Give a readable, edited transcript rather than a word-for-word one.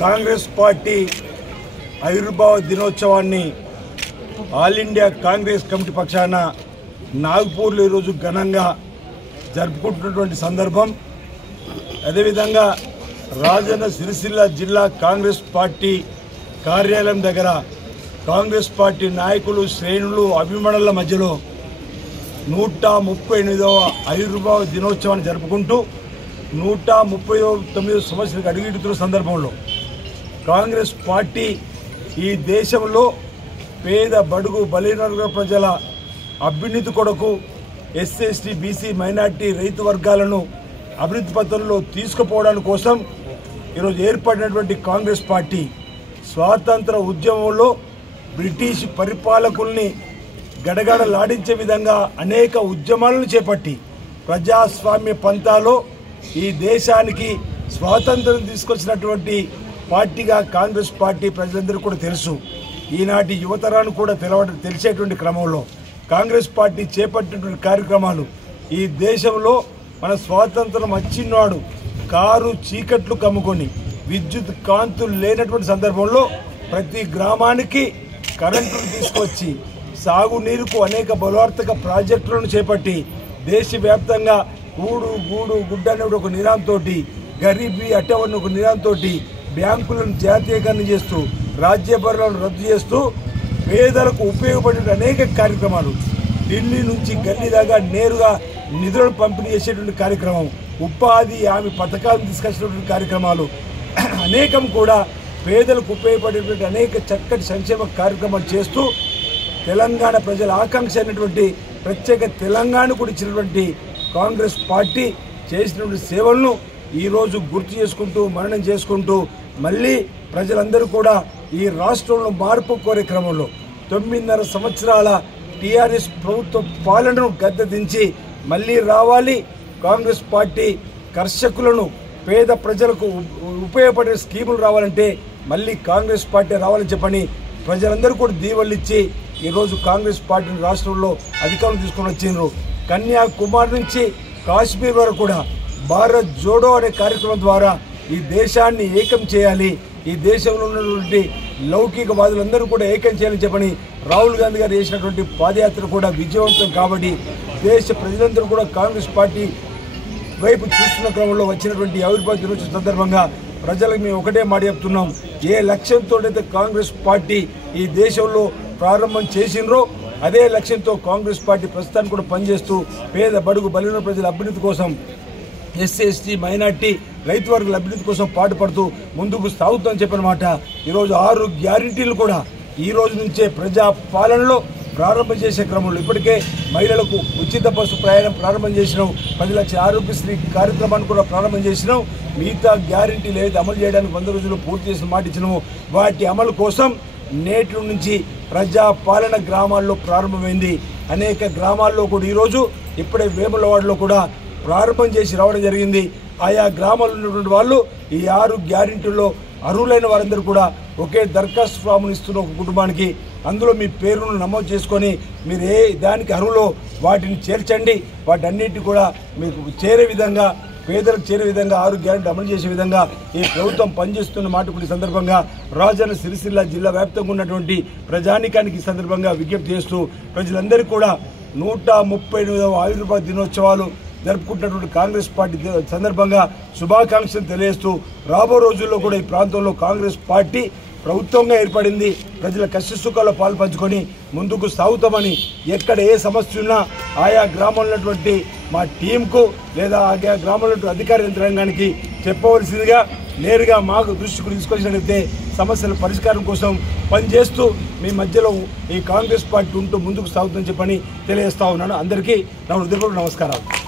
Congress party ఆవిర్భావ దినోత్సవాన్ని all India Congress committee పక్షాన నాగపూర్లో ఈరోజు ఘనంగా జరుపుకుంటున్నటువంటి సందర్భం. అదేవిధంగా రాజన్న సిరిసిల్ల జిల్లా కాంగ్రెస్ పార్టీ కార్యాలయం దగ్గర కాంగ్రెస్ పార్టీ నాయకులు, శ్రేణులు, అభిమానుల మధ్యలో 138వ ఆవిర్భావ దినోత్సవాన్ని జరుపుకుంటూ 139 సంవత్సరాలకు అడుగుపెడుతున్న సందర్భంలో కాంగ్రెస్ పార్టీ ఈ దేశంలో పేద, బడుగు, బలహీన ప్రజల అభ్యున్నతి కొరకు ఎస్సీ, ఎస్టీ, బీసీ, మైనార్టీ, రైతు వర్గాలను అభివృద్ధి పథంలో తీసుకుపోవడానికి కోసం ఈరోజు ఏర్పడినటువంటి కాంగ్రెస్ పార్టీ స్వాతంత్ర ఉద్యమంలో బ్రిటిష్ పరిపాలకుల్ని గడగడలాడించే విధంగా అనేక ఉద్యమాలను చేపట్టి ప్రజాస్వామ్య పంథాలో ఈ దేశానికి స్వాతంత్రం తీసుకొచ్చినటువంటి పార్టీగా కాంగ్రెస్ పార్టీ ప్రజలందరూ కూడా తెలుసు. ఈనాటి యువతరాన్ని కూడా తెలిసేటువంటి క్రమంలో కాంగ్రెస్ పార్టీ చేపట్టినటువంటి కార్యక్రమాలు ఈ దేశంలో మన స్వాతంత్రం వచ్చినాడు కారు చీకట్లు కమ్ముకొని విద్యుత్ కాంతులు లేనటువంటి సందర్భంలో ప్రతి గ్రామానికి కరెంటును తీసుకొచ్చి సాగునీరుకు అనేక బలవర్తక ప్రాజెక్టులను చేపట్టి దేశవ్యాప్తంగా కూడు, గూడు, గుడ్డ అనే ఒక నినాదంతో, గరీబీ అట్టవన్న ఒక నినాదంతో బ్యాంకులను జాతీయకరణ చేస్తూ రాజ్యభరణాలను రద్దు చేస్తూ పేదలకు ఉపయోగపడే అనేక కార్యక్రమాలు, ఢిల్లీ నుంచి గల్లీ దాకా నేరుగా నిధులను పంపిణీ చేసేటువంటి కార్యక్రమం, ఉపాధి హామీ పథకాలను తీసుకొచ్చినటువంటి కార్యక్రమాలు అనేకం కూడా పేదలకు ఉపయోగపడేటువంటి అనేక చక్కటి సంక్షేమ కార్యక్రమాలు చేస్తూ తెలంగాణ ప్రజల ఆకాంక్ష అయినటువంటి ప్రత్యేక తెలంగాణ కూడా ఇచ్చినటువంటి కాంగ్రెస్ పార్టీ చేసినటువంటి సేవలను ఈరోజు గుర్తు చేసుకుంటూ మననం చేసుకుంటూ మళ్ళీ ప్రజలందరూ కూడా ఈ రాష్ట్రంలో మార్పు కోరే క్రమంలో 9.5 సంవత్సరాల టీఆర్ఎస్ ప్రభుత్వ పాలనను గద్దెదించి మళ్ళీ రావాలి. కాంగ్రెస్ పార్టీ కర్షకులను, పేద ప్రజలకు ఉపయోగపడే స్కీములు రావాలంటే మళ్ళీ కాంగ్రెస్ పార్టీ రావాలని చెప్పని ప్రజలందరూ కూడా దీవెనలిచ్చి ఈరోజు కాంగ్రెస్ పార్టీని రాష్ట్రంలో అధికారం తీసుకొని వచ్చిండ్రు. కన్యాకుమారి నుంచి కాశ్మీర్ వరకు కూడా భారత్ జోడో అనే కార్యక్రమం ద్వారా ఈ దేశాన్ని ఏకం చేయాలి, ఈ దేశంలో ఉన్నటువంటి లౌకికవాదులందరూ కూడా ఏకం చేయాలని చెప్పని రాహుల్ గాంధీ గారు చేసినటువంటి పాదయాత్ర కూడా విజయవంతం కాబట్టి దేశ ప్రజలందరూ కూడా కాంగ్రెస్ పార్టీ వైపు చూస్తున్న క్రమంలో వచ్చినటువంటి ఆవిర్భావ దినోత్సవం సందర్భంగా ప్రజలకు మేము ఒకటే మాట చెప్తున్నాం. ఏ లక్ష్యంతో అయితే కాంగ్రెస్ పార్టీ ఈ దేశంలో ప్రారంభం చేసిండ్రో అదే లక్ష్యంతో కాంగ్రెస్ పార్టీ ప్రస్తుతానికి కూడా పనిచేస్తూ పేద, బడుగు, బలహీన ప్రజల అభ్యున్నతి కోసం, ఎస్సీ, ఎస్టీ, మైనార్టీ, రైతు వర్గాల అభివృద్ధి కోసం పాటుపడుతూ ముందుకు సాగుతుందని చెప్పిన మాట. ఈరోజు 6 గ్యారెంటీలు కూడా ఈ రోజు నుంచే ప్రజా పాలనలో ప్రారంభం చేసే క్రమంలో ఇప్పటికే మహిళలకు ఉచిత బస్సు ప్రయాణం ప్రారంభం చేసినాం, 10 లక్షల ఆరోగ్యశ్రీ కార్యక్రమాన్ని కూడా ప్రారంభం చేసినాం. మిగతా గ్యారెంటీలు ఏదైతే అమలు చేయడానికి 100 రోజుల్లో పూర్తి చేసిన మాట ఇచ్చినామో వాటి అమలు కోసం నేటి నుంచి ప్రజా పాలన గ్రామాల్లో ప్రారంభమైంది. అనేక గ్రామాల్లో కూడా ఈరోజు ఇప్పుడే వేములవాడలో కూడా ప్రారంభం చేసి రావడం జరిగింది. ఆయా గ్రామాల్లో ఉన్నటువంటి వాళ్ళు ఈ 6 గ్యారెంటీల్లో అర్హులైన వారందరూ కూడా ఒకే దరఖాస్తు ఫామ్ను ఇస్తున్న ఒక కుటుంబానికి అందులో మీ పేరును నమోదు చేసుకొని మీరు ఏ దానికి అర్హులో వాటిని చేర్చండి. వాటన్నిటి కూడా మీకు చేరే విధంగా, పేదలకు చేరే విధంగా 6 గ్యారెంటీ అమలు చేసే విధంగా ఈ ప్రభుత్వం పనిచేస్తున్న మాట కూడా ఈ సందర్భంగా రాజన్న సిరిసిల్ల జిల్లా వ్యాప్తంగా ఉన్నటువంటి ప్రజానికానికి ఈ సందర్భంగా విజ్ఞప్తి చేస్తూ ప్రజలందరికీ కూడా 138వ ఆవిర్భావ దినోత్సవాలు జరుపుకుంటున్నటువంటి కాంగ్రెస్ పార్టీ సందర్భంగా శుభాకాంక్షలు తెలియజేస్తూ రాబో రోజుల్లో కూడా ఈ ప్రాంతంలో కాంగ్రెస్ పార్టీ ప్రభుత్వంగా ఏర్పడింది. ప్రజల కష్ట సుఖాల్లో పాల్పంచుకొని ముందుకు సాగుతామని, ఎక్కడ ఏ సమస్య ఉన్నా ఆయా గ్రామంలో ఉన్నటువంటి మా టీంకు లేదా ఆయా గ్రామంలో అధికార యంత్రాంగానికి చెప్పవలసిందిగా నేరుగా మాకు దృష్టికి తీసుకొచ్చినట్లయితే సమస్యల పరిష్కారం కోసం పనిచేస్తూ మీ మధ్యలో ఈ కాంగ్రెస్ పార్టీ ఉంటూ ముందుకు సాగుతుందని చెప్పని తెలియజేస్తా ఉన్నాను. అందరికీ నా హృదయపూర్వక నమస్కారాలు.